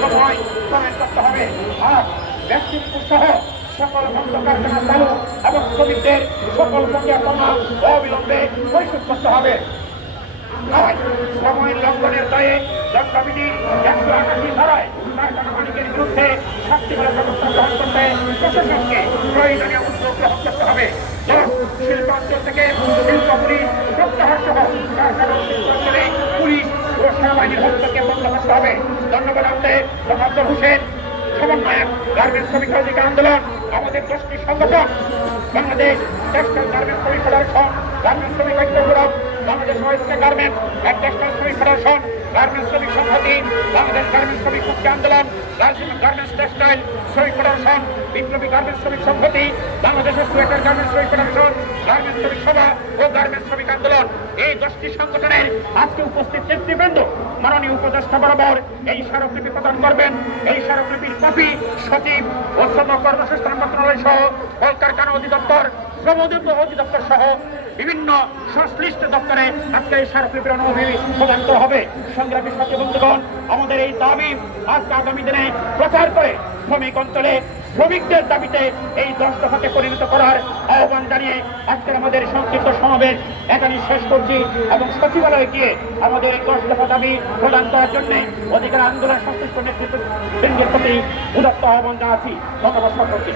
সময় করতে হবে। আর ব্যক্তিত্ব সহ সকল শ্রমিকদের সকল অবিলম্বে পরিশোধ করতে হবে। সময় লঙ্ঘনের দায়ে মালিকের বিরুদ্ধে শাস্তিমূলক ব্যবস্থা গ্রহণ করতে প্রয়োজনীয় ও সেনাবাহিনীর হস্তকে বন্ধ করতে হবে। ধন্যবাদ আপনি মোহাম্মদ হোসেন, সমন্বয়ক, গার্মেন্টস শ্রমিক অধিকার আন্দোলন, আমাদের দশটি সংগঠন, বাংলাদেশ টেক্সটাইল গার্মেন্টস শ্রমিক ফেডারেশন, গার্মেন্টস শ্রমিক ঐক্য ফোরাম, বাংলাদেশ ওয়েস্ট গার্মেন্টস এক টেক্সটাইল শ্রমিক ফেডারেশন, গার্মেন্টস শ্রমিক সংহতি, বাংলাদেশ গার্মেন্টস শ্রমিক মুক্তি আন্দোলন দার্জিলিং গার্মেন্টস টেক্সটাইল শ্রমিক ফেডারেশন, বিপ্লবী গার্মেন্টস শ্রমিক সংহতি, বাংলাদেশ সোয়েটার গার্মেন্টস শ্রমিক ফেডারেশন, গার্মেন্টস শ্রমিক সভা ও গার্মেন্টস শ্রমিক আন্দোলন। এই দশটি সংগঠনের আজকে উপস্থিত উপদেষ্টা বরাবর এই স্মারকলিপি প্রদান করবেন। এই স্মারকলিপির কপি সচিব ও শ্রম কর্মসংস্থান মন্ত্রণালয় সহ কলকারখানা অধিদপ্তর, শ্রম অধিদপ্তর সহ বিভিন্ন সংশ্লিষ্ট দপ্তরে আজকে এই স্মারকলিপির অনুমতি প্রদান করা হবে। সংগ্রামী সাথী বন্ধুগণ, আমাদের এই দাবি আজকে আগামী দিনে প্রচার করে শ্রমিক অঞ্চলে শ্রমিকদের দাবিতে এই দশ দফাকে পরিণত করার আহ্বান জানিয়ে আজকে আমাদের সংক্ষিপ্ত সমাবেশ এখানে শেষ করছি এবং সচিবালয়ে গিয়ে আমাদের এই দশ দফা দাবি প্রদান করার জন্য অধিকার আন্দোলন সংশ্লিষ্ট নেতৃত্ব কেন্দ্রের প্রতি উদাত্ত আহ্বান জানাচ্ছি। ধন্যবাদ সকলকে।